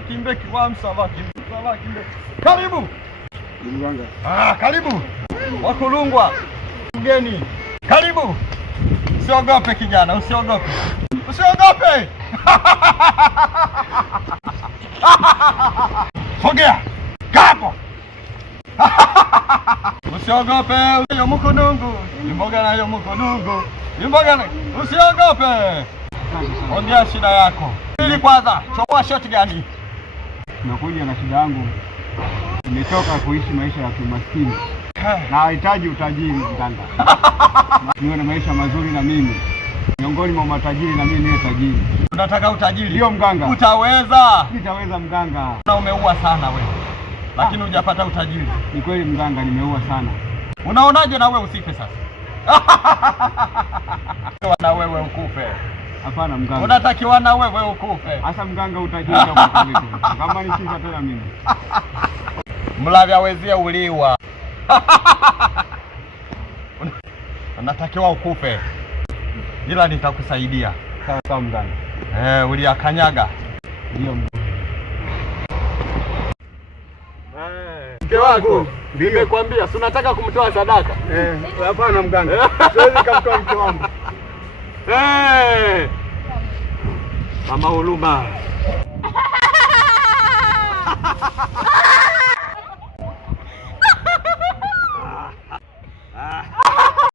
kimbe kiwamsa kimbe. Karibu. Mganga. Karibu. Wakulungwa. Mgeni. Karibu. Usiogope kijana, usiogope. Usiogope. Sogea. Kapo. Usiogope, yo mukunungu. Imboga na yo mukunungu. Imboga na. Usiogope. Ongea shida yako. Ili kwanza, chomoa shoti gani? Nakuja na shida yangu. Nimetoka kuishi maisha ya kimaskini. Nahitaji utajiri mganga. Niwe na maisha mazuri na mimi. Miongoni mwa matajiri na mimi niwe tajiri. Unataka utajiri? Ndio mganga. Utaweza? Nitaweza mganga. Na umeua sana wewe. Lakini hujapata utajiri. Ni kweli mganga, nimeua sana. Unaonaje na wewe usife sasa? Na wewe ukufe. Hapana mganga. Unatakiwa na wewe ukufe. Hasa mganga utajiri kama nikifa tena mimi. Mlavya wezie uliwa. Unatakiwa ukufe. Ila nitakusaidia. Sawa mganga. Uliakanyaga. Ndio mganga. Mke wako nimekwambia, si unataka kumtoa sadaka? Hapana mganga. Siwezi kumtoa mke wangu. Mama Huruma.